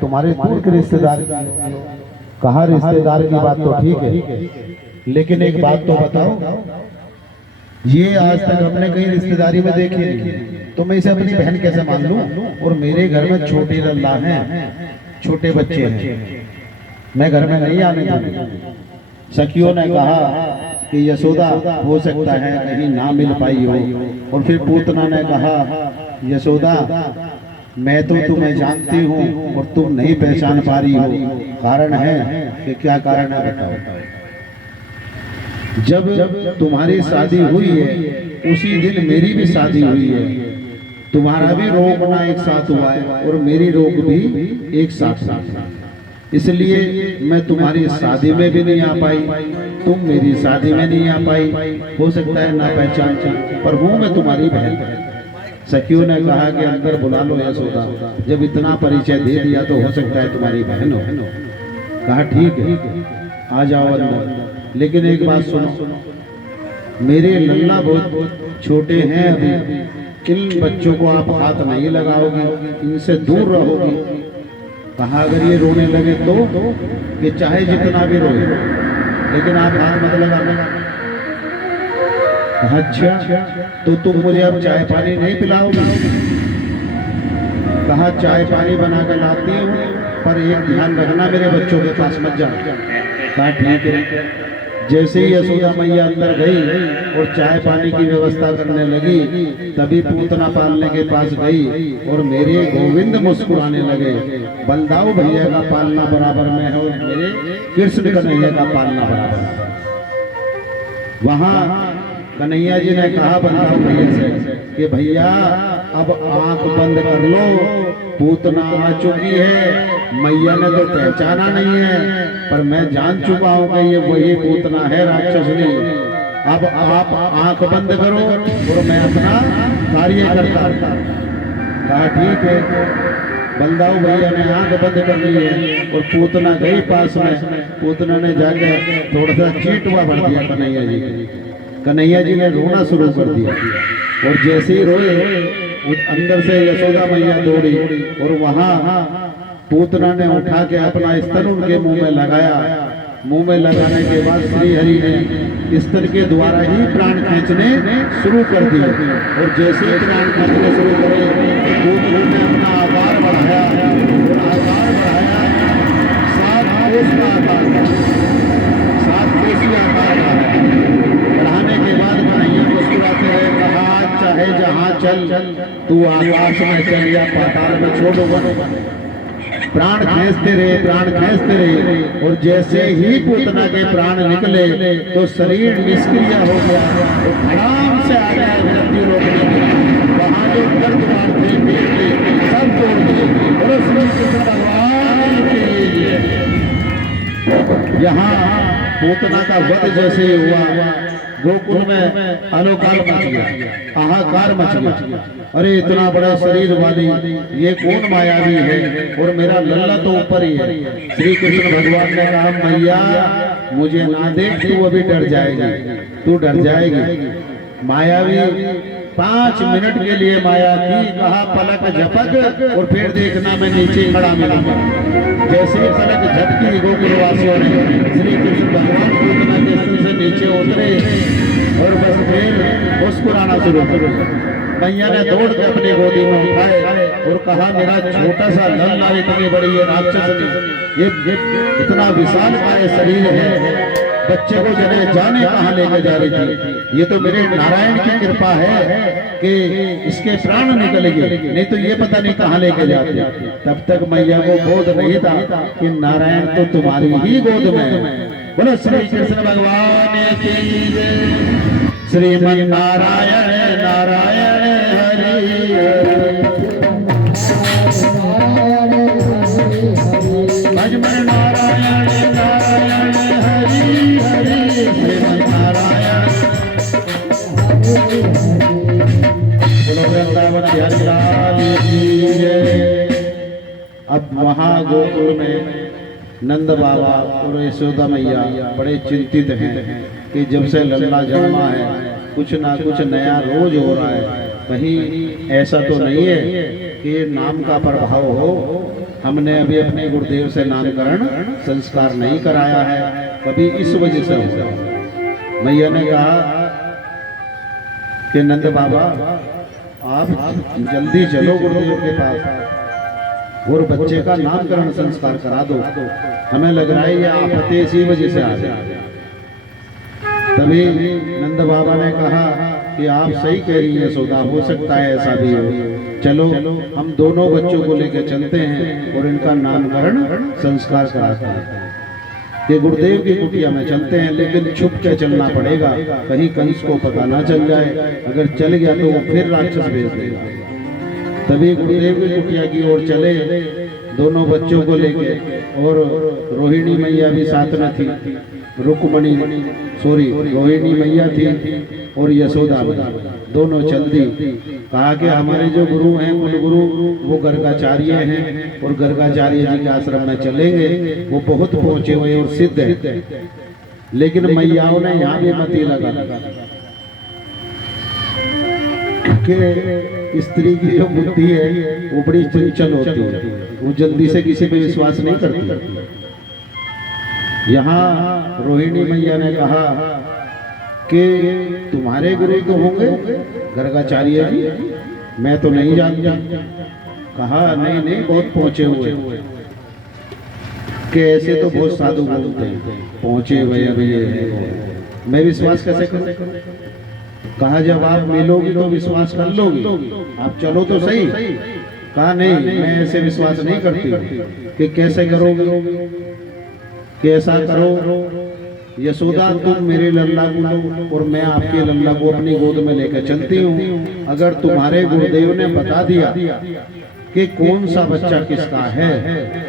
तुम्हारे दूर के रिश्तेदार कहा, रिश्तेदार की बात तो ठीक है, लेकिन एक बात तो बताओ, ये आज तक हमने कहीं रिश्तेदारी में देखी नहीं, तो मैं इसे अपनी बहन कैसे मान लूं? और मेरे घर में छोटी लल्ला हैं, छोटे बच्चे हैं, मैं घर में नहीं आने दूंगी। सखियों ने कहा कि यशोदा हो सकता है कहीं ना मिल पाई हो। और फिर पूतना ने कहा यशोदा मैं तो तुम्हें जानती हूँ और तुम नहीं पहचान पा रही हो, कारण है कि क्या कारण है बताओ। जब तुम्हारी शादी हुई है उसी दिन मेरी भी शादी हुई है, तुम्हारा भी रोकना एक साथ हुआ है और मेरी रोक भी एक साथ हुआ, इसलिए मैं तुम्हारी शादी में भी नहीं आ पाई, तुम मेरी शादी में नहीं आ पाई। हो सकता है ना पहचान, पर हूँ मैं तुम्हारी बहन। सखियों ने कहा कि अंदर बुला लो यशोदा, जब इतना परिचय दे दिया तो हो सकता है तुम्हारी बहन हो। कहा ठीक है आ जाओ अंदर, लेकिन एक बात सुनो, मेरे लल्ला बहुत छोटे हैं अभी, इन बच्चों को आप हाथ नहीं लगाओगे, इनसे दूर रहोगी। कहा अगर ये रोने लगे तो कि चाहे जितना भी रोए, लेकिन आप हाथ मत लगाना। अच्छा तो तुम मुझे अब चाय पानी नहीं पिलाओगे? कहा चाय पानी बना कर लाती हूँ, पर एक ध्यान रखना मेरे बच्चों के पास मत जाना। कहा ठीक है। जैसे ही यशोदा मैया अंदर गई और चाय पानी की व्यवस्था करने लगी, तभी पूतना पालने के पास गई और मेरे गोविंद मुस्कुराने लगे। बलदाऊ भैया का पालना बराबर में है और मेरे कृष्ण कन्हैया का पालना बराबर है। वहां कन्हैया जी ने कहा बलदाऊ भैया से कि भैया अब आंख बंद कर लो, पूतना आ चुकी है, मैया ने तो पहचाना नहीं है, पर मैं जान चुका हूँ कि ये वही पूतना है राक्षसनी। अब आप आंख बंद करो और मैं अपना कार्य करता। कहा ठीक है। बलदाऊ भैया ने आंख बंद कर ली है और पूतना गई पास में, पूतना ने जाकर थोड़ा सा चीटवा भर दिया कन्हैया जी। कन्हैया जी ने रोना शुरू कर दिया और जैसे ही रोए अंदर से यशोदा मैया दौड़ी और वहां पूतना ने उठा के अपना स्तर उनके मुंह में लगाया। मुंह में लगाने के बाद श्री हरि ने स्तर के द्वारा ही प्राण खींचने शुरू कर दिए और जैसे ही प्राण खींचने शुरू करे पूतना ने अपना आकार बढ़ाया और आकार बढ़ाया 7 कोस का आकार, 7 कोसी आकार बढ़ाने के बाद कन्हैया मुस्कुराते रहे, कहा चाहे जहाँ चल, तू आकाश में चल या पाताल में छोड़। प्राण खींचते रहे, प्राण खींचते रहे और जैसे ही पूतना के प्राण निकले तो शरीर निष्क्रिय हो गया और आराम से आ गया मृत्यु रोकने में। वहां जो घर द्वार थे पेड़ के सब तोड़ दिए और श्री कृष्ण भगवान के लिए यहाँ पूतना का वध जैसे ही हुआ, गोकुल में अलोकाल मच गया, हाहाकार मच गया। अरे इतना बड़ा शरीर वाली ये कौन मायावी है और मेरा लल्ला तो ऊपर ही है। श्री कृष्ण भगवान ने कहा मैया मुझे ना देख, तू अभी डर जाएगी, तू डर जाएगी। मायावी 5 मिनट के लिए माया की, कहा पलक झपक और फिर देखना मैं नीचे खड़ा मिलूंगा। जैसे ही पलक झपकी गोकुलवासियों ने श्री कृष्ण भगवान पूतना के सिर से नीचे उतरे और बस फिर मुस्कुराना शुरू कर। मैया ने दौड़ के अपनी गोदी में उठाए और कहा मेरा छोटा सा लल्ला इतनी बड़ी ये राक्षसनी, ये इतना विशाल काय शरीर है, बच्चे को जाने कहाँ लेके जा रही थी। ये तो मेरे नारायण की कृपा है कि इसके प्राण निकल गए, नहीं तो ये पता नहीं कहाँ लेके जाते। तब तक मैया को बोध नहीं था कि नारायण तो तुम्हारी ही गोद में है। बोलो श्री कृष्ण भगवान की जय। श्रीमन नारायण नारायण हरि भजमन नारायण नारायण हरि हरि श्रीमन नारायण। वृंदावन बिहारी लाल की जय। अब महागोकुल में नंद बाबा और यशोदा मैया बड़े चिंतित हैं कि जब से लल्ला जन्मा है कुछ ना कुछ नया रोज हो रहा है, कहीं ऐसा तो नहीं है कि नाम का प्रभाव हो हमने अभी अपने गुरुदेव से नामकरण संस्कार नहीं कराया है, कभी इस वजह से हुआ। मैया ने कहा कि नंद बाबा आप जल्दी चलो गुरुदेव के पास और बच्चे का नामकरण संस्कार करा दो, हमें लग रहा है ये आपत्ति इसी वजह से आ गई। तभी नंद बाबा ने कहा कि आप सही कह रही हैं यशोदा, हो सकता है ऐसा भी हो, चलो हम दोनों बच्चों को लेकर चलते हैं और इनका नामकरण संस्कार कराते हैं। कि गुरुदेव की कुटिया में चलते हैं, लेकिन छुप के चलना पड़ेगा, कहीं कंस को पता ना चल जाए, अगर चल गया तो वो फिर राक्षस भेज देगा। तभी गुरुदेव की कुटिया की ओर चले दोनों बच्चों को लेके, और रोहिणी मैया भी साथ में थी, रोहिणी मैया थी और यशोदा दोनों चल दी। कहा कि हमारे जो गुरु हैं कुल गुरु वो गर्गाचार्य हैं और गर्गाचार्य जी के आश्रम में चलेंगे, वो बहुत पहुंचे हुए और सिद्ध है। लेकिन मैयाओं ने यहाँ भी मती लगा कि स्त्री की जो बुद्धि है वो बड़ी चंचल होती है, वो जल्दी से किसी पे विश्वास नहीं करती। यहाँ रोहिणी मैया ने कहा कि तुम्हारे गुरु तो होंगे गर्गाचार्य जी, मैं तो नहीं जानती। कहा नहीं नहीं, बहुत पहुंचे हुए कि ऐसे तो बहुत साधु बोलते हैं, पहुंचे हुए अभी मैं विश्वास कैसे करूं। कहा जब आप मिलोगी तो विश्वास कर लोगी, आप चलो तो सही। कहा नहीं, मैं ऐसे विश्वास नहीं करती। कि कैसे करोगे, कैसा करो, यशोदा तुम मेरे लल्ला को लो और मैं आपके लल्ला को अपनी गोद में लेकर चलती हूँ। अगर तुम्हारे गुरुदेव ने बता दिया कि कौन सा बच्चा किसका है,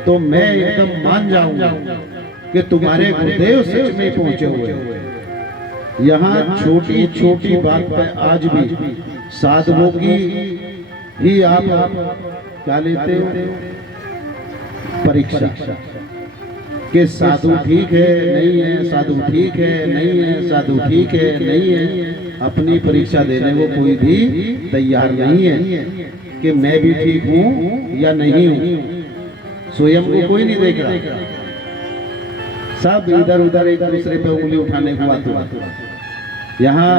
तो मैं एकदम मान जाऊंगा कि तुम्हारे गुरुदेव सच में पहुंचे हुए। यहाँ छोटी छोटी बात पर आज भी साधुओं की ही आप क्या लेते हो परीक्षा, कि साधु ठीक है नहीं है, साधु ठीक है नहीं है, साधु ठीक है नहीं है। अपनी परीक्षा देने को कोई भी तैयार नहीं है कि मैं भी ठीक हूँ या नहीं हूँ। स्वयं को कोई नहीं देख रहा, सब इधर उधर एक दूसरे पे उंगली उठाने को आते। यहाँ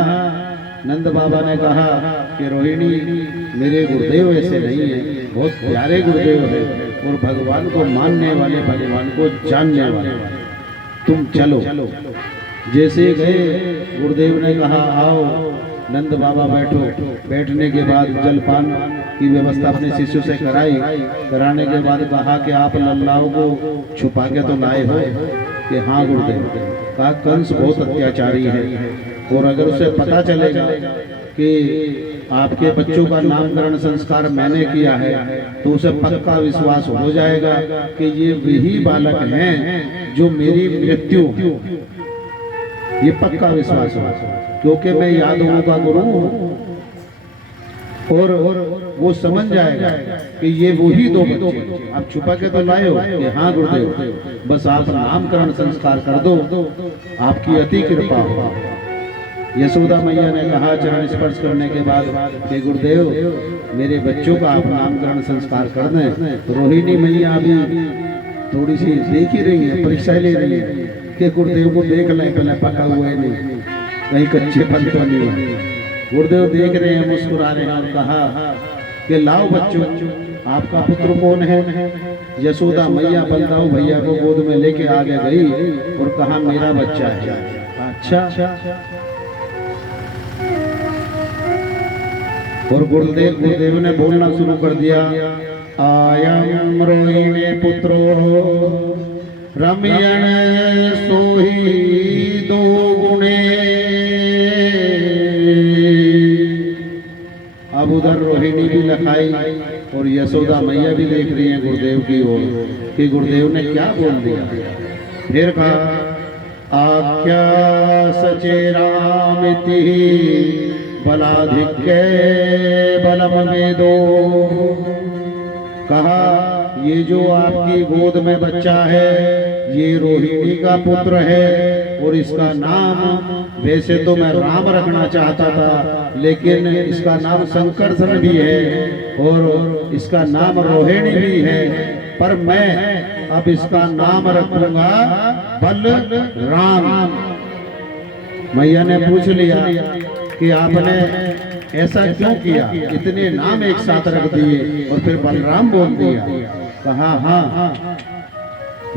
नंद बाबा ने कहा कि रोहिणी मेरे गुरुदेव ऐसे नहीं है, बहुत प्यारे गुरुदेव है और भगवान को मानने वाले, भगवान को जानने वाले, तुम चलो। जैसे गए गुरुदेव ने कहा आओ नंद बाबा बैठो। बैठने के बाद जलपान की व्यवस्था अपने शिष्यों से कराने के बाद कहा कि आप लल्लाओं को छुपा के तो लाए हो। कि हाँ गुरुदेव। कहा कंस बहुत अत्याचारी है और अगर उसे पता चलेगा कि आपके बच्चों का नामकरण संस्कार मैंने किया है तो उसे पक्का विश्वास हो जाएगा कि ये वही बालक हैं जो मेरी मृत्यु, ये पक्का विश्वास हो, क्योंकि मैं यादवों का गुरु हूँ। और वो समझ जाएगा कि ये वही दो बच्चे आप छुपा के तो लाए हो। कि हाँ गुरुदेव, बस आप नामकरण संस्कार कर दो, आपकी अति कृपा हो। यशोदा मैया ने कहा चरण स्पर्श करने के बाद कि गुरुदेव मेरे बच्चों का आप नामकरण संस्कार कर दें। रोहिणी मैया अभी थोड़ी सी देख ही रही है, परीक्षा ले रही है कि गुरुदेव को देख लें, पहले पका हुआ है नहीं, कहीं कच्चे फल तो नहीं है। गुरुदेव देख रहे हैं, मुस्कुरा रहे हैं और कहा कि लाओ बच्चों आपका पुत्र कौन है। यशोदा मैया बलदाऊ भैया को गोद में लेके आगे गई और कहा मेरा बच्चा है। अच्छा। और गुरुदेव ने बोलना शुरू कर दिया, आयम रोहिणी पुत्रो रमयण सोही दो गुणे। अब उधर रोहिणी भी लखाई और यशोदा मैया भी देख रही है गुरुदेव की ओर कि गुरुदेव ने क्या बोल दिया। फिर कहा आख्या सचेरामिति बलाधिक्य बलम वेदो। कहा ये जो आपकी गोद में बच्चा है ये रोहिणी का पुत्र है और इसका नाम वैसे तो मैं राम रखना चाहता था, लेकिन इसका नाम संकर्षण भी है और इसका नाम रोहिणी भी है। पर मैं अब इसका नाम रखूंगा बलराम। मैया ने पूछ लिया कि आपने ऐसा क्यों किया, इतने नाम एक साथ रख दिए और फिर बलराम बोल दिया। कहा हाँ,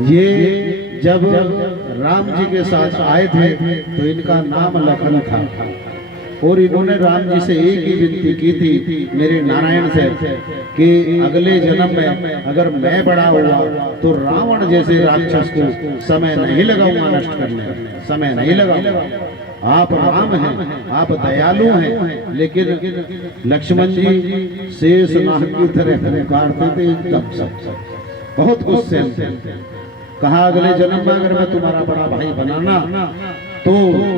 ये जब राम जी के साथ आए थे तो इनका नाम लखन था और इन्होंने राम जी से एक ही विनती की थी मेरे नारायण से कि अगले जन्म में अगर मैं बड़ा हुआ तो रावण जैसे राक्षस को समय नहीं लगाऊंगा नष्ट करने, समय नहीं लगाऊंगा। आप राम हैं, आप दयालु हैं, लेकिन लक्ष्मण जी शेष नाग की तरह पुकारते थे एकदम सब बहुत गुस्से से। कहा अगले जन्म में अगर मैं तुम्हारा बड़ा भाई बनाना तो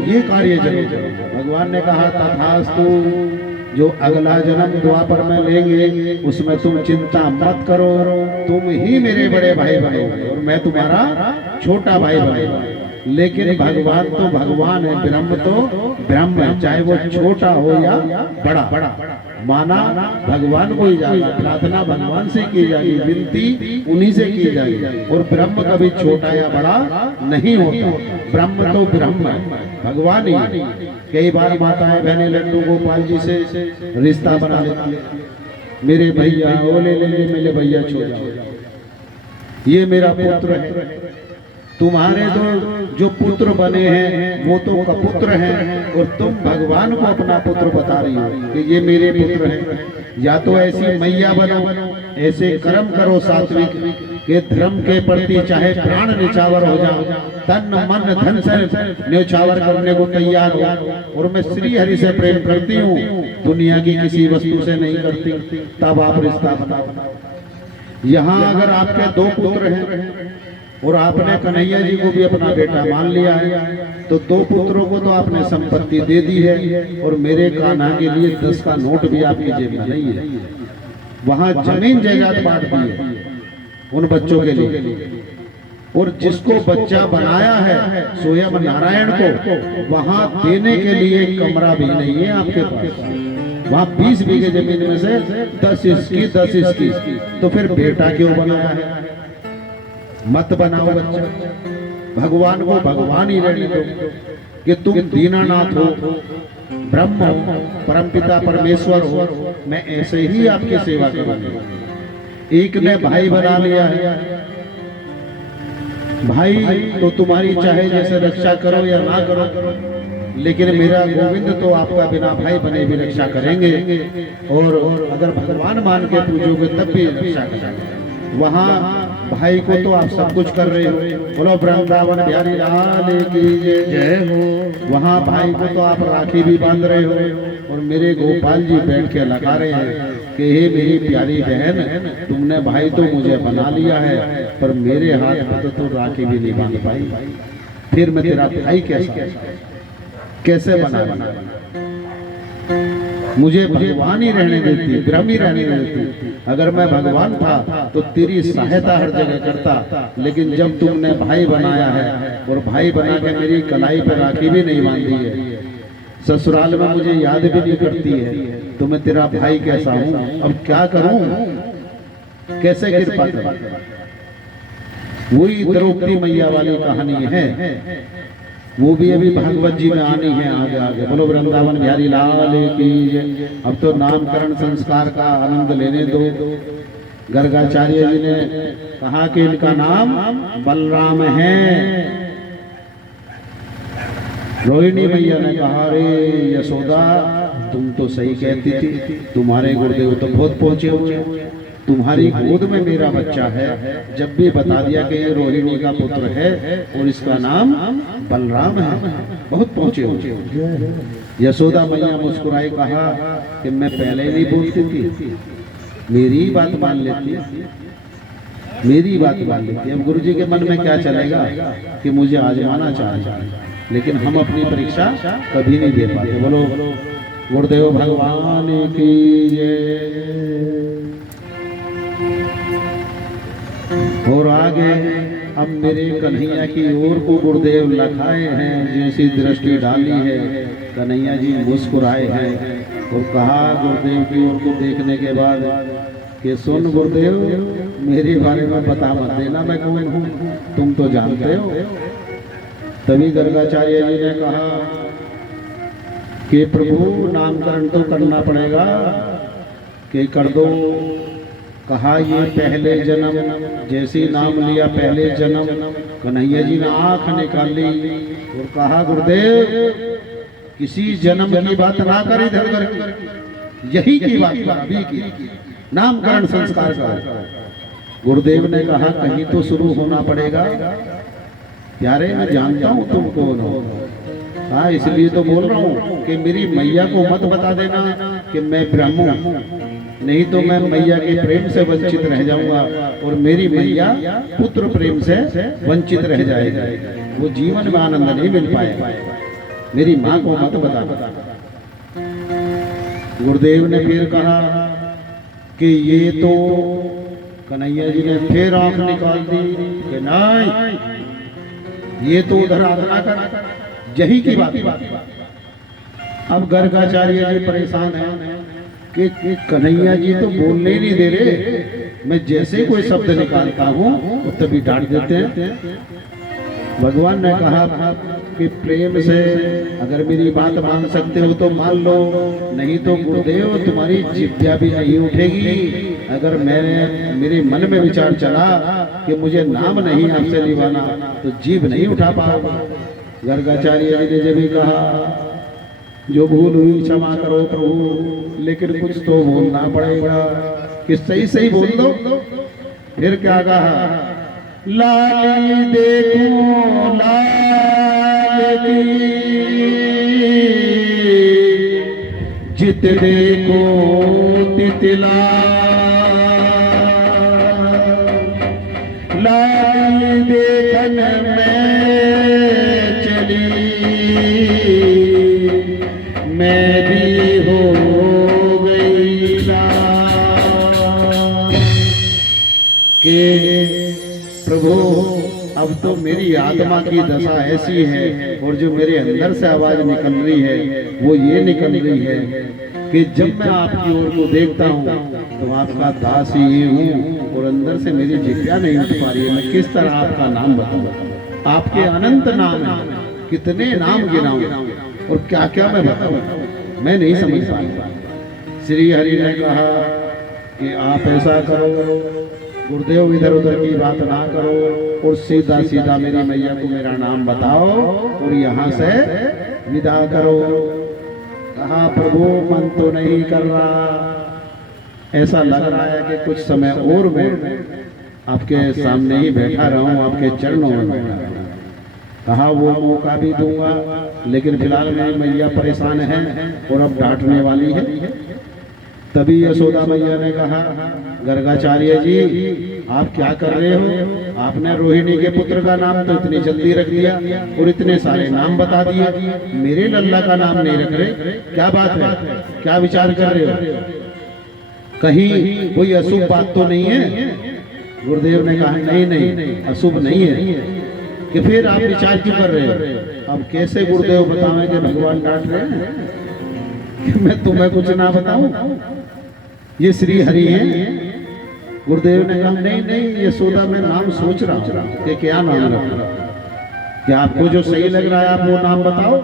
ये कार्य जरूर करो। भगवान ने कहा तथास्तु, जो अगला जन्म द्वापर में लेंगे उसमें तुम चिंता मत करो, तुम ही मेरे बड़े भाई बनोगे और मैं तुम्हारा छोटा भाई बनूंगा। लेकिन भगवान तो भगवान है, ब्रह्म तो ब्रह्म है, चाहे वो छोटा हो या बड़ा। माना भगवान को ही जाएगा, प्रार्थना भगवान से की जाएगी, विनती उन्हीं से की जाएगी। और ब्रह्म कभी छोटा या बड़ा नहीं होता, ब्रह्म तो ब्रह्म है, भगवान ही। कई बार माताएं बहनें लड्डू गोपाल जी से रिश्ता बना लेती, मेरे भैया वो ले लेंगे, मेरे भैया छो जाओ, ये मेरा पुत्र है। तुम्हारे तो जो पुत्र बने हैं वो तो कपुत्र हैं और तुम भगवान को अपना पुत्र बता रही हो कि ये मेरे पुत्र हैं। या तो ऐसी मैया बनो, ऐसे कर्म करो सात्विक के धर्म के प्रति चाहे प्राण निछावर हो जाओ, तन मन धन से निछावर करने को तैयार हो। और मैं श्री हरि से प्रेम करती हूँ, दुनिया की किसी वस्तु से नहीं करती, तब आप रिश्ता बनाओ। यहाँ अगर आपके दो पुत्र हैं और आपने कन्हैया जी को भी अपना बेटा मान लिया है तो दो पुत्रों को तो आपने संपत्ति दे दी है और मेरे कान्हा के लिए 10 का नोट भी आपकी जेब में नहीं है। वहां जमीन जायदाद बांट दी है उन बच्चों के लिए, और जिसको बच्चा बनाया है स्वयं नारायण को, वहां देने के लिए कमरा भी नहीं है आपके पास। वहां 20 बीघे जमीन में से 10 इसकी 10 इसकी, तो फिर बेटा क्यों बनाया है? मत बनाओ बच्चा, भगवान को भगवान ही रहने दो कि तुम दीनानाथ हो, ब्रह्म हो, परमपिता परमेश्वर हो, मैं ऐसे ही आपकी सेवा करूंगा। एक ने भाई बना लिया है, भाई तो तुम्हारी चाहे जैसे रक्षा करो या ना करो, लेकिन मेरा गोविंद तो आपका बिना भाई बने भी रक्षा करेंगे और अगर भगवान मान के पूजोगे तब भी रक्षा करेंगे। वहाँ भाई को तो आप सब कुछ कर रहे हो, बोलो वृंदावन बिहारी लाल की जय हो। वहाँ भाई को तो आप राखी भी बांध रहे हो और मेरे गोपाल जी बैठ के लगा रहे हैं कि हे मेरी प्यारी बहन, तुमने भाई तो मुझे बना लिया है पर मेरे हाथ में तो राखी भी नहीं बांध पाई, फिर मैं तेरा भाई कैसे बना? मुझे भगवान ही रहने देती, ब्रह्म ही रहने देती। अगर मैं भगवान था तो तेरी सहायता हर जगह करता, लेकिन जब तुमने भाई बनाया है और भाई बना के मेरी कलाई पर राखी भी नहीं बांधी है, ससुराल में मुझे याद भी नहीं करती है, तो मैं तेरा भाई कैसा हूँ? अब क्या करूं? कैसे कृपा करूं? वही द्रौपदी मैया वाली कहानी है, वो भी अभी भागवत जी में आनी है आगे आगे। बोलो वृंदावन बिहारी लाल की जय। अब तो नामकरण संस्कार का आनंद लेने दो। गर्गाचार्य जी ने कहा कि इनका नाम बलराम है। रोहिणी मैया ने कहा रे यशोदा, तुम तो सही कहती थी, तुम्हारे गुरुदेव तो बहुत पहुंचे हुए, तुम्हारी गोद में मेरा बच्चा है। जब भी बता दिया कि ये रोहिणी का पुत्र है और इसका नाम बलराम है, बहुत पहुंचे हुए। यशोदा मैया मुस्कुराई, कहा कि मैं पहले नहीं बोलती थी, मेरी बात मान लेती, मेरी बात मान लेती। अब गुरु जी के मन में क्या चलेगा कि मुझे आजमाना चाहिए, लेकिन हम अपनी परीक्षा कभी नहीं दे पाते। बोलो गुरुदेव भगवान की जय। और आगे अब मेरे कन्हैया की ओर को गुरुदेव लखाए हैं, जैसी दृष्टि डाली है कन्हैया जी मुस्कुराए हैं और कहा गुरुदेव की ओर को देखने के बाद कि सुन गुरुदेव, मेरे बारे में बता मत देना मैं कौन हूँ, तुम तो जानते हो। तभी गर्गाचार्य जी ने कहा कि प्रभु नामकरण तो करना पड़ेगा, कि कर दो। कहा ये पहले जन्म, जैसे नाम लिया पहले जन्म, कन्हैया जी ने आंख निकाली और कहा गुरुदेव किसी जन्म की बात ना कर, इधर कर यही की बात अभी की, नामकरण संस्कार का। गुरुदेव ने कहा कहीं तो शुरू होना पड़ेगा। प्यारे मैं जानता हूँ तुम कौन हो, हाँ इसलिए तो बोल रहा हूँ कि मेरी मैया को मत बता देना कि मैं ब्राह्मण हूँ, नहीं तो मैं मैया के प्रेम से वंचित रह जाऊंगा और मेरी मैया पुत्र प्रेम से वंचित रह जाएगी, वो जीवन में आनंद नहीं मिल पाएगा। मेरी माँ को मत बता। गुरुदेव ने फिर कहा कि ये तो, कन्हैया जी ने फिर आंख निकाल दी कि नहीं ये तो उधर आराधना कर, यही की बात। अब गर्गाचार्य जी परेशान है कि कन्हैया जी तो बोलने ही नहीं दे रहे, मैं जैसे कोई शब्द निकालता हूँ तो तभी डांट देते हैं। भगवान ने कहा कि प्रेम से अगर मेरी बात मान सकते हो तो मान लो, नहीं तो गुरुदेव तुम्हारी जिद्दिया भी नहीं उठेगी। अगर मेरे मन में विचार चला कि मुझे नाम नहीं आपसे निभाना तो जीभ नहीं उठा पाओगे। गर्गाचार्य जी ने जब भी कहा जो भूल हुई क्षमा करो प्रभु, लेकिन कुछ तो बोलना पड़ेगा कि सही सही बोल दो। फिर क्या कहा, लाली देखो लाल जित देखो तितला, लाल देखन में चली मैं भी हो गई कि प्रभु अब तो मेरी आत्मा की दशा ऐसी है और जो मेरे अंदर से आवाज निकल रही है वो ये निकल रही है कि जब मैं आपकी ओर को देखता हूँ तो आपका दास ही हूँ और अंदर से मेरी जिज्ञासा नहीं उठ पा रही है। मैं किस तरह आपका नाम बताऊँ, आपके अनंत नाम है, कितने नाम गिनाऊं और क्या क्या मैं बताऊं, मैं नहीं समझ पाता। श्री हरि ने कहा कि आप ऐसा करो गुरुदेव, इधर उधर की बात ना करो और सीधा सीधा मेरी मैया को मेरा नाम बताओ और यहाँ से विदा करो। कहा प्रभु मन तो नहीं कर रहा, ऐसा लग रहा है कि कुछ समय और मैं आपके सामने ही बैठा रहूं, आपके चरणों में बैठा रहूं। कहा वो मौका भी दूंगा, लेकिन फिलहाल मेरी मैया परेशान है और अब डांटने वाली है। तभी यशोदा मैया ने कहा गर्गाचार्य जी आप क्या कर रहे हो, आपने रोहिणी के पुत्र का नाम तो इतनी जल्दी रख दिया और इतने सारे नाम बता दिए, मेरे लल्ला का नाम नहीं रख रहे, क्या बात है, क्या विचार कर रहे हो, कहीं कोई अशुभ बात तो नहीं है। गुरुदेव ने कहा नहीं नहीं अशुभ नहीं है। कि फिर आप विचार क्यों कर रहे हो। अब कैसे गुरुदेव बतावें कि भगवान डांट रहे हैं कि मैं तुम्हें कुछ ना बताऊं, ये श्री हरि है। गुरुदेव ने कहा नहीं नहीं यशोदा मैं नाम सोच रहा हूं कि क्या नाम रखूं, क्या आपको जो सही लग रहा है आप वो नाम बताओ।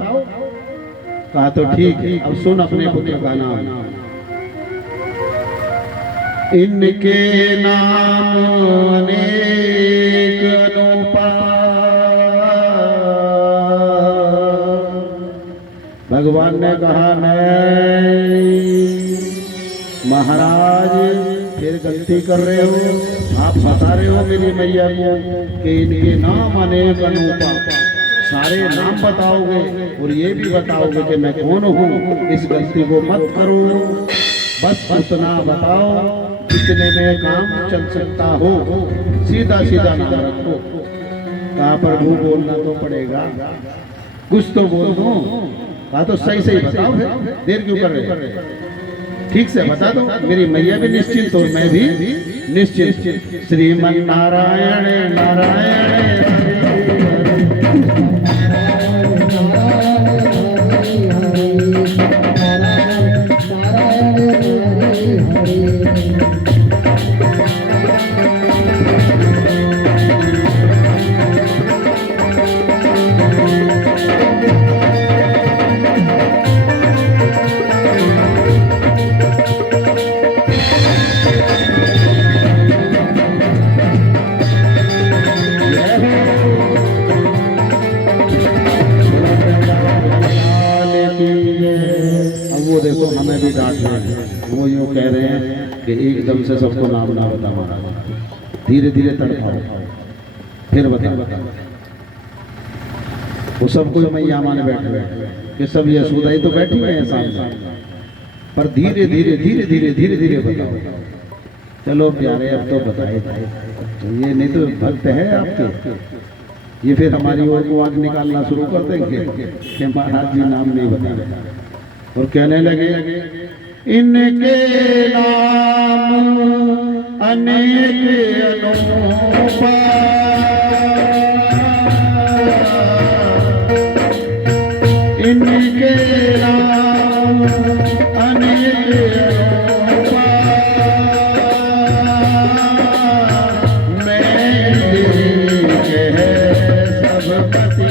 कहा तो ठीक है, अब सुन अपने पुत्र का नाम। इनके नाम अनेक अनुपा, भगवान ने कहा नहीं महाराज फिर गलती कर रहे हो, आप बता रहे हो मेरी मैया को कि इनके नाम अनेक अनुपा, सारे नाम बताओगे और ये भी बताओगे कि मैं कौन हूँ। इस गलती को मत करो, बस उतना बताओ जितने में काम चल सकता हो, सीधा सीधा नाम रखो। कहा प्रभु बोलना तो पड़ेगा, कुछ तो बोल दो। कहा तो सही सही बताओ, फिर देर क्यों कर रहे हो, ठीक से बता दो, मेरी मैया भी निश्चिंत और मैं भी निश्चिंत। श्रीमन नारायण नारायण कि एकदम से सबको नाम ना बता महाराज, धीरे धीरे तड़पाओ फिर बता। वो सब कोई मैया माने बैठे हुए कि सब यशोदा ही तो बैठी है सामने, पर धीरे धीरे धीरे धीरे धीरे धीरे बताओ। चलो प्यारे अब तो बताए, तो ये नहीं तो भक्त है आपके, ये फिर हमारी ओर को आग निकालना शुरू कर देंगे कि महाराज जी नाम नहीं बताए। और कहने लगे इनके नाम अनेक अनूपा, इनके नाम अनेक अनूपा, मैं के सब पति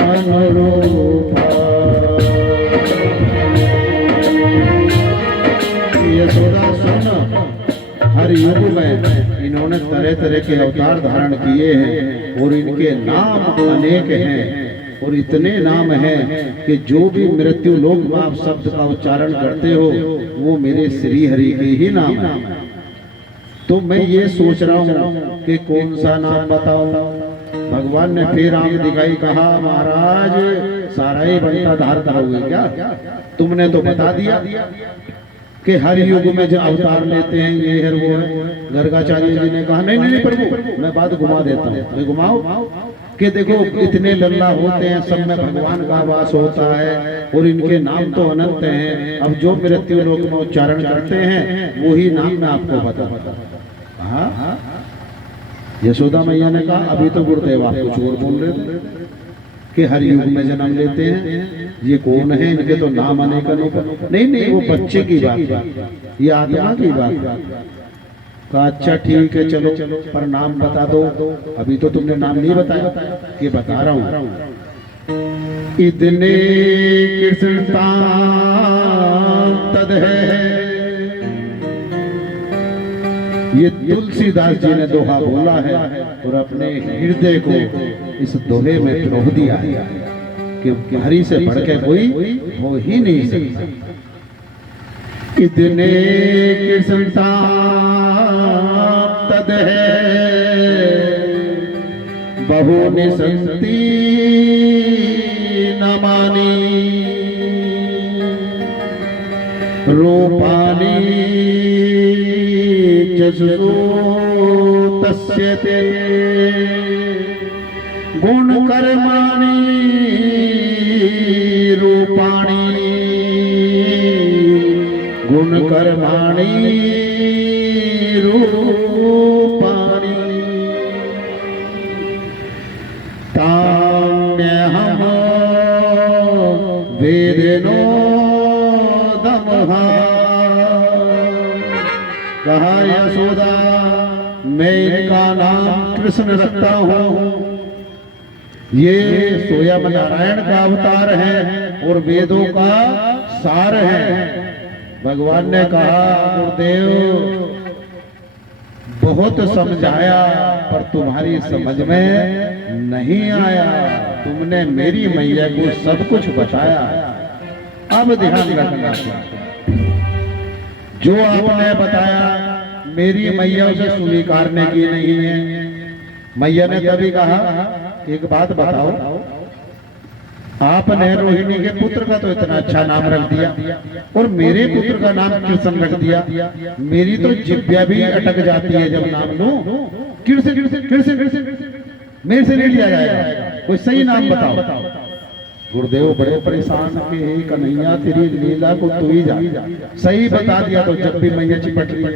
अनुरूपा। हर युग में इन्होंने तरह तरह के अवतार धारण किए हैं और इनके नाम अनेक हैं और इतने नाम हैं कि जो भी मृत्यु लोक में आप शब्द का उच्चारण करते हो वो मेरे श्री हरि के ही नाम है। तो मैं ये सोच रहा हूँ कि कौन सा नाम बताऊं। भगवान ने फिर आंख दिखाई, कहा महाराज सारा ही बनता धार हुए क्या, तुमने तो बता दिया कि हर युग में जो अवतार लेते हैं ये है वो है। गर्गाचार्य जी ने कहा नहीं नहीं प्रभु, मैं बात घुमा देता हूँ। घुमाओ कि देखो इतने लल्ला होते हैं, सब में भगवान का वास होता है और इनके नाम तो अनंत हैं। अब जो मृत्यु लोक में उच्चारण करते हैं वही नाम मैं आपको बता। हाँ, यशोदा मैया ने कहा अभी तो गुरुदेव आप कुछ और बोल रहे थे कि हर युग में जन्म लेते हैं, ये कौन है, इनके तो नाम अनेक अनेक। नहीं वो बच्चे की बात, ये आत्मा की बात। कहा अच्छा ठीक है चलो, पर नाम बता दो। अभी तो तुमने नाम नहीं बताया, ये बता रहा हूँ। इतने कृष्णता तद है, ये तुलसीदास जी ने दोहा बोला है और अपने हृदय को इस दोहे में पिरो दिया है कि हरि से बढ़ के कोई हो ही नहीं सकता। इतने कृष्णता तद है, बहु निसंति न मानी, रूपानी जसो तस्य ते, गुण कर्माणि रूपाणि, गुण कर्माणि रूपाणि, ताम्यहम् वेदिनो दमहा। कहा यशोदा मैं इनका नाम कृष्ण रखता हूँ, ये स्वयं नारायण का अवतार है और वेदों का सार है। भगवान ने कहा गुरुदेव बहुत समझाया पर तुम्हारी समझ में नहीं आया, तुमने मेरी मैया को सब कुछ बताया। अब ध्यान रखना, जो आपने बताया मेरी मैया उसे स्वीकारने की नहीं है। मैया ने कभी कहा एक बात बताओ, आपने रोहिणी के पुत्र का तो इतना अच्छा नाम रख दिया और मेरे पुत्र का नाम कृष्ण रख दिया, मेरी तो जिभ्या भी अटक जाती है जब नाम लूं। कृष्ण मेरे से नहीं लिया जाएगा, कोई सही नाम बताओ। गुरुदेव बड़े परेशान के, हे कन्हैया तेरी लीला को तू ही जा, सही बता दिया तो जब भी मैया चिपट रही है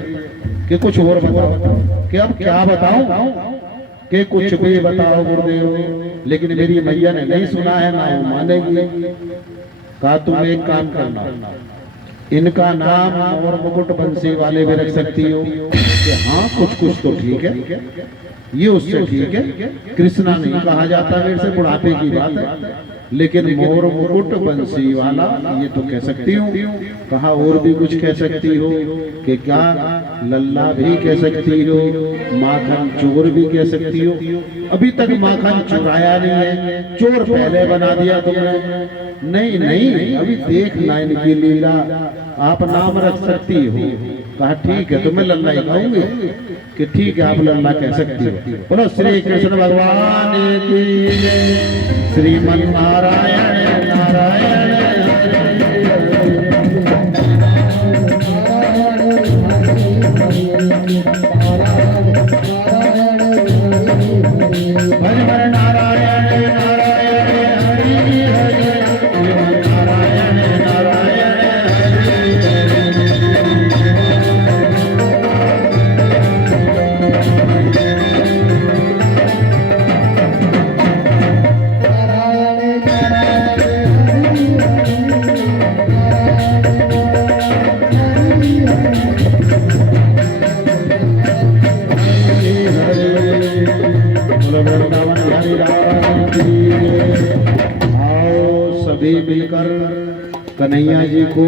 कि कुछ और बताओ, कि अब क्या बताऊं, कि कुछ भी बताओ गुरुदेव। लेकिन मेरी मैया ने नहीं सुना है, ना वो मानेगी। कहा तुम एक काम करना, इनका नाम और मुकुट बंसी वाले भी रख सकती हो कि हाँ कुछ तो ठीक है, ये उससे ठीक है। कृष्णा नहीं कहा जाता, मेरे से बुढ़ापे की बात है। लेकिन मोर मुकुट बंसी वाला ये तो कह सकती हूँ। कहा और भी कुछ कह सकती हो कि क्या लल्ला भी कह सकती हो, माखन चोर भी कह सकती हो। अभी तक माखन चुराया नहीं है, चोर पहले बना दिया तुमने। नहीं नहीं, अभी देखना इनकी लीला। आप नाम रख सकती हो। कहा ठीक है, तो मैं लल्ला ही कहूंगी कि ठीक है, आप लल्ला कह सकती हो। बोलो श्री कृष्ण भगवान की जय। श्रीमन नारायण नारायण भज भज नारायण नारायण हरि हरि, नारायण नारायण वृंदावन हरि राम की जय। आओ सभी मिलकर कन्हैया जी को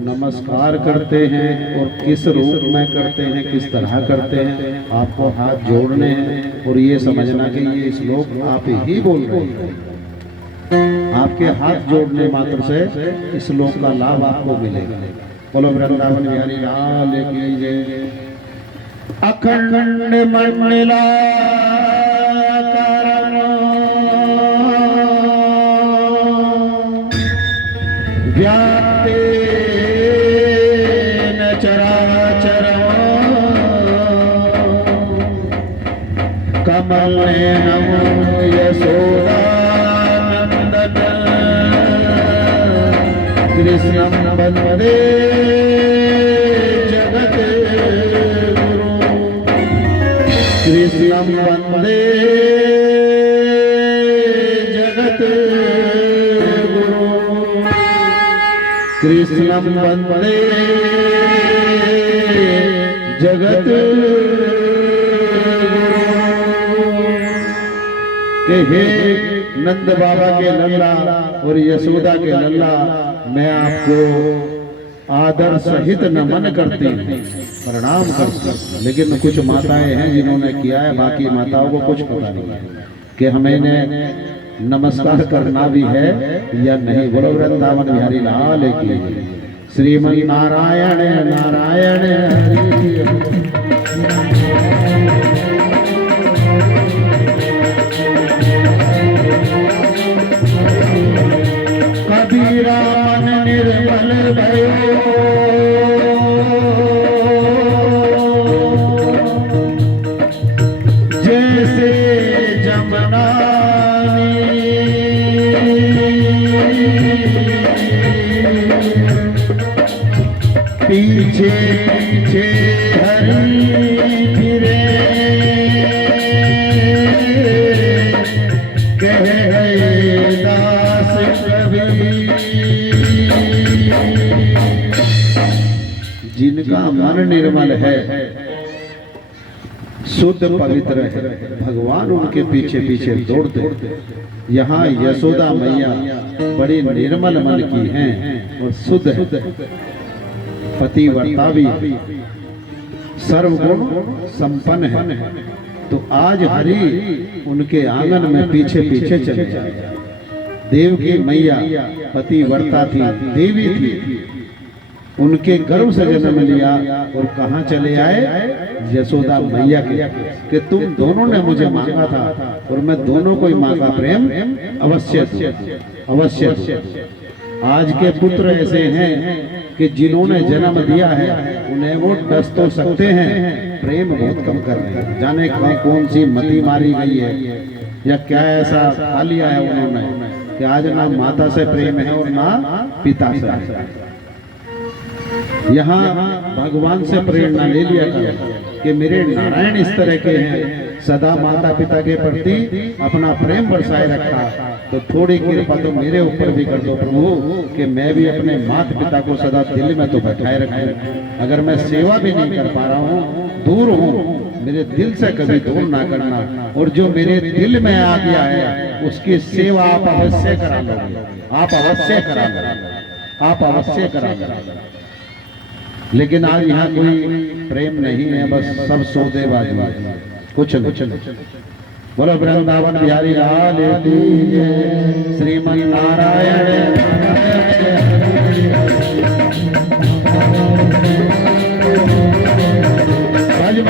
नमस्कार करते हैं। और किस रूप में करते हैं, किस तरह करते हैं, आपको हाथ जोड़ने हैं और ये समझना कि ये श्लोक आप ही बोल रहे हैं। आपके हाथ जोड़ने मात्र से इस श्लोक का लाभ आपको मिलेगा। बोलो वृंदावन बिहारी लाल की जय। अखंड मंडला व्याप्ते न चराचरम् कमल नमो यशोदानंदन कृष्णं वंदे जगत गुरु। कृष्णं वंदे जगत गुरु। कृष्णं वंदे जगत के हे नंद बाबा के लल्ला और यशोदा के लल्ला, मैं आपको आदर सहित नमन करती हूँ, प्रणाम करती हूँ। लेकिन कुछ माताएं हैं जिन्होंने किया है, बाकी माताओं को कुछ पता नहीं है कि हमें नमस्कार करना भी है या नहीं। बोलो वृंदावन बिहारी लाल की। श्रीमन नारायण नारायण हरि। कबीरा मन निर्मल भयो, जैसे जमुना पीछे पीछे हरि फिरे, कह गए दास कबीर। जिनका मन निर्मल है, शुद्ध पवित्र है, भगवान उनके पीछे पीछे दौड़ते। यहाँ यशोदा मैया बड़ी निर्मल मन की हैं और शुद्ध है, पतिव्रता भी, सर्वगुण संपन्न है। तो आज हरि उनके आंगन में पीछे पीछे चले जाए। देव की मैया पतिव्रता थी, देवी थी, उनके गर्भ से जन्म लिया और कहाँ चले आए? यशोदा मैया के कि तुम दोनों ने मुझे मांगा था और मैं दोनों को ही मांगा प्रेम अवश्य अवश्य। आज के पुत्र ऐसे हैं कि जिन्होंने जन्म दिया है उन्हें वो डस तो सकते हैं, प्रेम बहुत कम कर रहे हैं। जाने कौन सी मती मारी गई है या क्या ऐसा खा लिया है उन्होंने कि आज ना माता से प्रेम है और ना पिता से। यहाँ भगवान से प्रेरणा ले लिया कि मेरे नारायण इस तरह के हैं, सदा माता पिता के प्रति अपना प्रेम बरसाए रखा, तो थोड़ी कृपा तो मेरे ऊपर भी कर दो प्रभु कि मैं भी अपने माता पिता को सदा दिल में तो बैठाए रखूं। अगर मैं सेवा भी नहीं कर पा रहा हूँ, दूर हूँ, मेरे दिल से कभी दूर ना करना, और जो मेरे दिल में आ गया है उसकी सेवा आप अवश्य करा लोगे, आप अवश्य करा लोगे, आप अवश्य करा लोगे। लेकिन आज यहाँ कोई प्रेम नहीं है, बस सब सौदेबाजी, कुछ बोलो वृंदावन बिहारी लाल की जय, श्रीमन नारायण नारायण नारायण हरि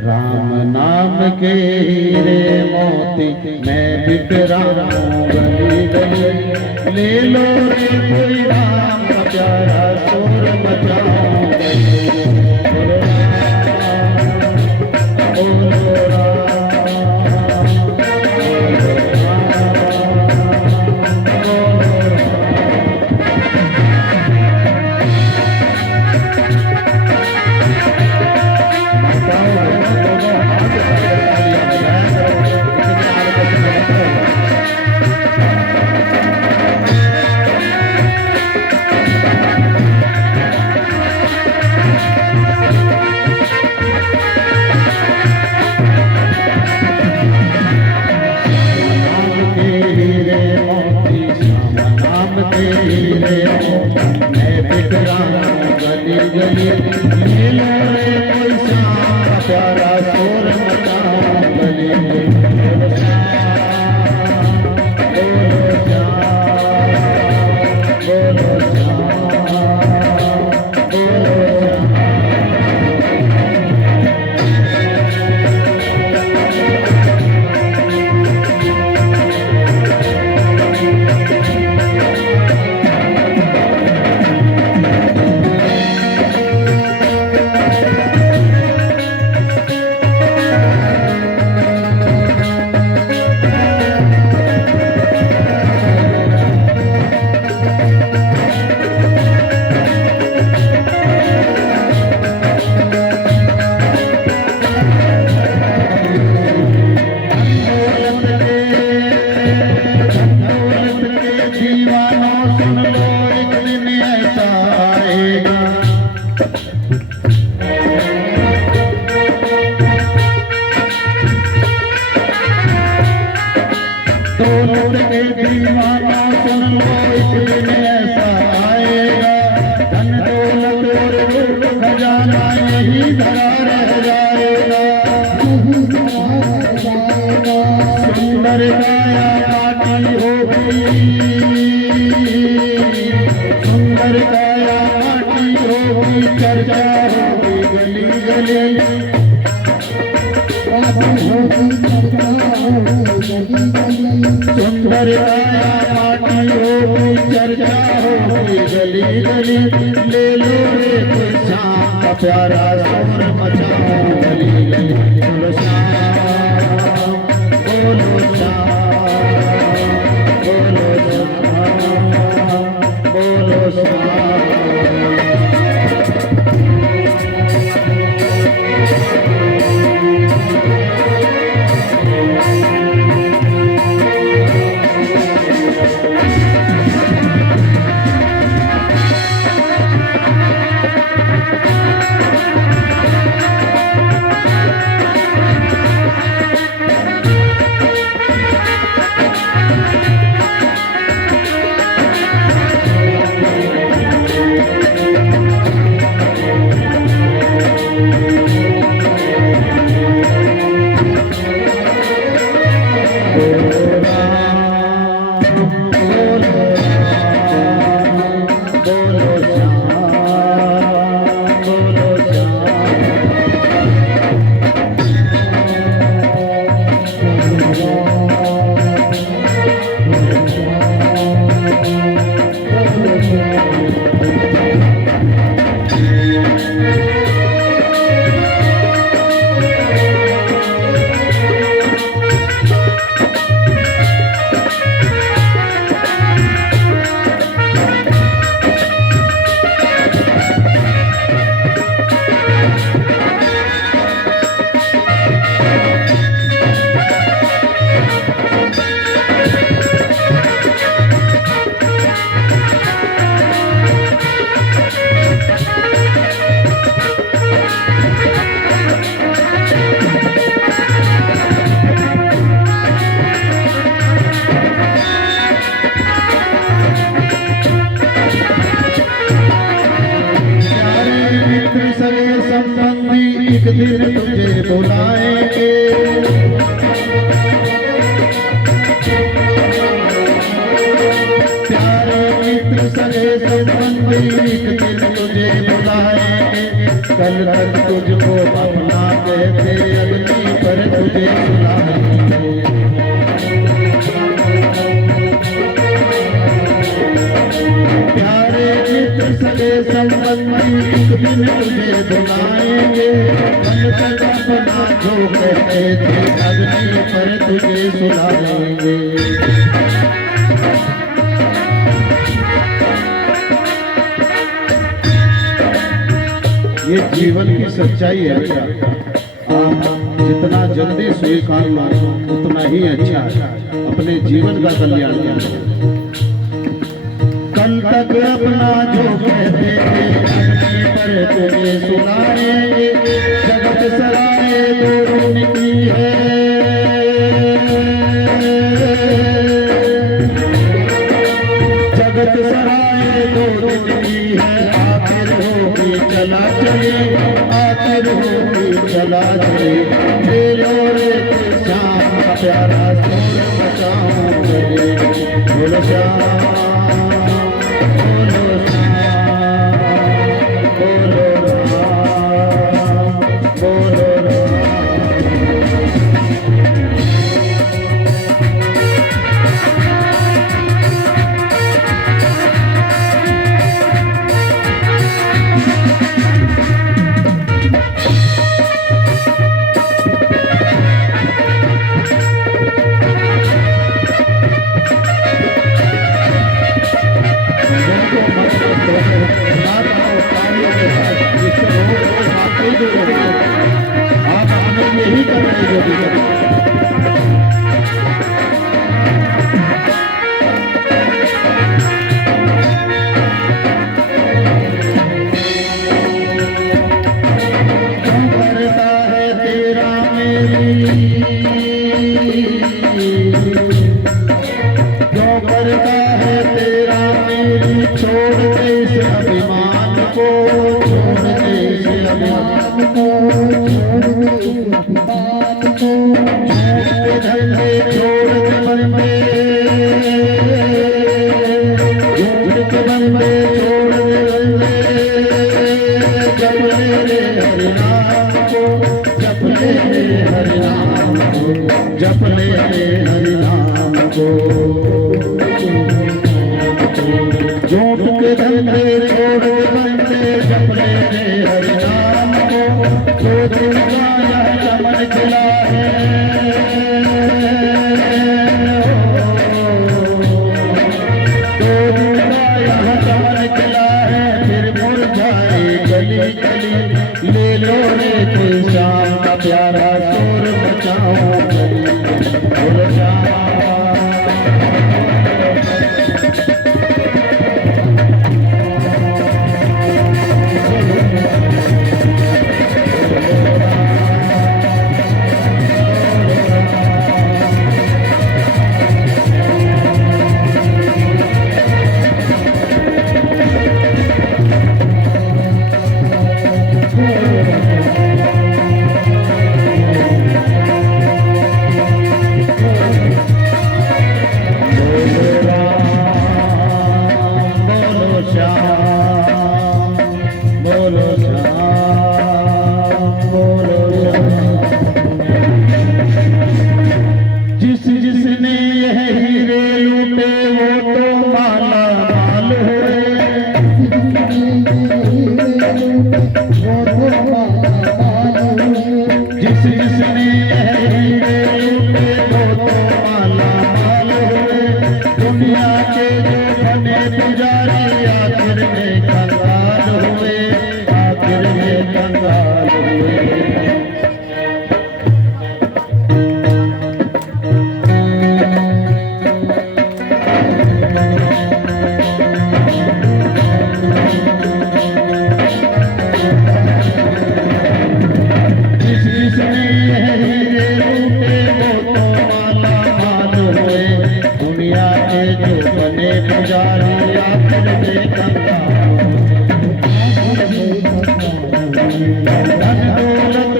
राम नाम के हीरे मोती मैं बिखराऊं गली गली, ले लो रे कोई राम का प्यारा शोर मचाऊं गली, बोलो राम, मैं बिखराऊं गली गली, ले लो रे कोई श्याम का प्यारा शोर मचाऊं गली गली, बोलो श्याम, बोलो श्याम, बोलो दीवाना सुन लो एक दिन ऐसा आएगा, धन दौलत और रूप खजाना यही धरा रह जाएगा, सुंदर काया माटी होगी, सुंदर काया माटी होगी, चर्चा होगी गली गली, सुंदर काया माटी होगी, चर्चा होगी गली गली, ले लो रे कोई श्याम का प्यारा शोर मचाऊं गली गली, बोलो श्याम, बोलो श्याम, बोलो श्याम, बोलो श्याम। एक दिन तुझे बुलाएंगे। प्यारे मित्र सगे संबंधी एक दिन तुझे बुलाएंगे। कल तक तुझको अपना कहते अग्नि पर तुझे सुलाएंगे। प्यारे मित्र सगे संबंधी एक दिन तुझे बुलाएंगे। कल तक अपना जो कहते थे अग्नि पर तुझे सुलाएंगे। ये जीवन की सच्चाई है बेटा। आप जितना जल्दी स्वीकार लो उतना ही अच्छा अपने जीवन का कल्याण करें। कल तक अपना जो कहते थे अग्नि पर तुझे सुनाएंगे। जगत सराय दो दिन की है, जगत सराय दो दिन की है। आखिर होगी चला चले, आखिर होगी चला चले। मेलो रे श्याम का प्यारा सुर बचाऊंगे। बोलो श्याम, बोलो श्याम, बोलो राम, बोलो राम। आप हमें यही कर रहे जो भी करता है तेरा मेरी, क्यों करता है तेरा मेरी। छोड़ दे इस अभिमान को, छोड़ दे इस अभिमान को, धंधे छोड़ के बंदे, झूठ के बंदे छोड़ दे बंदे। जप ले रे हरिनाम को, जप ले रे हरिनाम को, जप ले रे हरिनाम को। झूठ के धंधे छोड़ के बंदे, जप ले रे हरिनाम को। तो दिन का यह चमन खिला है, तो दिन का यह चमन खिला है। फिर मुरझाए गली गली, ले लो रे कोई श्याम का प्यारा शोर मचाओ गली। बोलो श्याम, जिसने यह हीरे लूटे वो तो माला माल हुए। जिसने यह हीरे लूटे वो तो माला माल हुए। दुनिया के जो बने पुजारी आखिर में कंगाल हुए, आखिर में कंगाल हुए। पुजारी आखिर में कंगाल। धन दौलत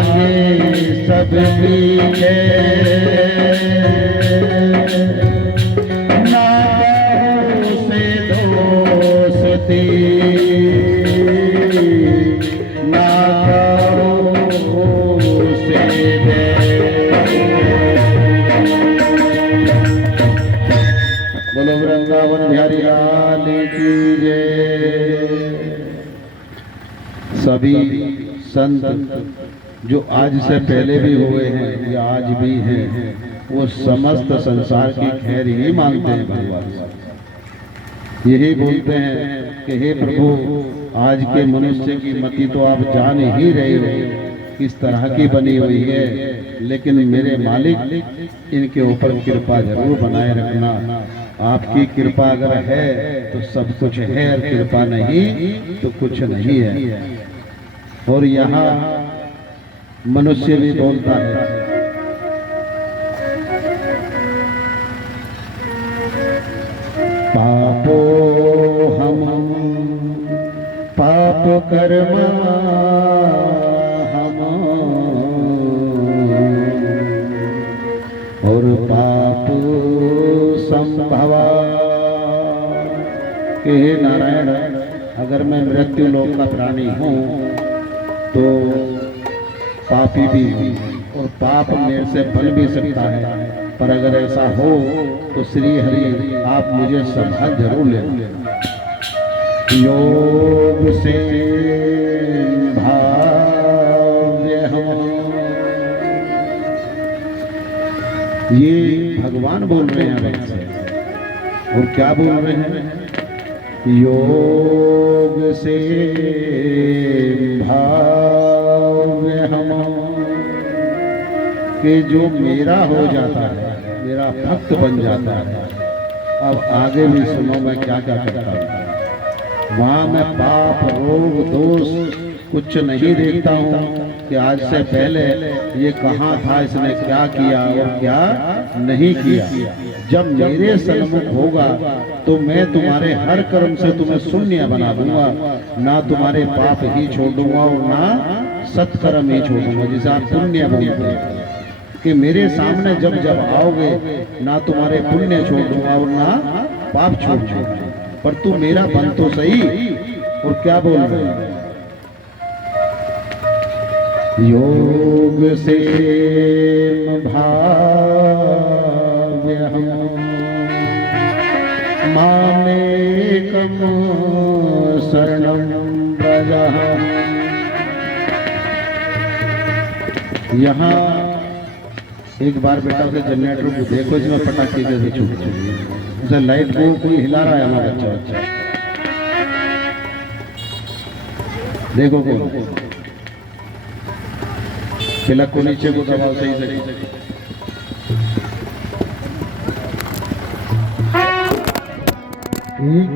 मांगे सब मीठे, ना बाहों से दोस्ती, ना कारों से बोलो वृंदावन बिहारी लाल की जय। सभी संत जो आज से पहले भी हुए हैं या आज भी हैं, वो समस्त संसार की खैर ही मांगते हैं भगवान से। यही बोलते हैं कि हे प्रभु, आज के मनुष्य की मति तो आप जान ही रहे हो किस तरह की बनी हुई है, लेकिन मेरे मालिक इनके ऊपर कृपा जरूर बनाए रखना। आपकी कृपा अगर है तो सब कुछ है, और कृपा नहीं तो कुछ नहीं है। और यहाँ मनुष्य भी बोलता है, पापो हम पाप कर्म हम, और पाप संभवा। कि हे नारायण, अगर मैं मृत्यु लोक का प्राणी हूँ तो पापी भी हूँ, और पाप मेरे से बन भी सकता है। पर अगर ऐसा हो तो श्री हरि आप मुझे संभाल जरूर लेना। योग से भाव्य हम, ये भगवान बोल रहे हैं वैसे, और क्या बोल रहे हैं? योग से भाव्य हम, कि जो मेरा हो जाता है, मेरा भक्त बन जाता है। अब आगे भी सुनो मैं क्या क्या करता हूँ। वहाँ मैं पाप रोग दोष कुछ नहीं देखता हूँ कि आज से पहले ये कहाँ था, इसने क्या किया और क्या नहीं किया। जब मेरे सन्मुख होगा तो मैं तुम्हारे हर कर्म से तुम्हें शून्य बना दूंगा, ना तुम्हारे पाप ही छोड़ूंगा और ना सत्कर्म ही छोड़ूंगा। जिसे आप पुण्य बोलते हैं कि मेरे सामने जब जब आओगे, ना तुम्हारे पुण्य छोड़ दूंगा और ना पाप छोड़ दूंगा। पर तू मेरा बन तो सही। और क्या बोल रहे हैं? योग से भाव्य हम, मामेकं शरणं व्रजः। यहाँ एक बार बेटा उसे जनरेटर को देखो, इसमें पटाखे कैसे छूट उसे लाइट को कोई हिला रहा है हमारा बच्चा। देखो को तिलक को नीचे को दबाओ सही से। एक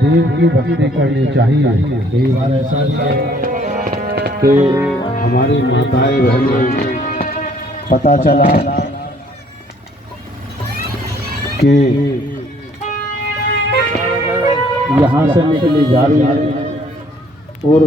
देव की भक्ति करनी चाहिए। कई बार ऐसा है कि हमारी माताएं बहनें पता चला कि यहाँ से निकली जा रही है और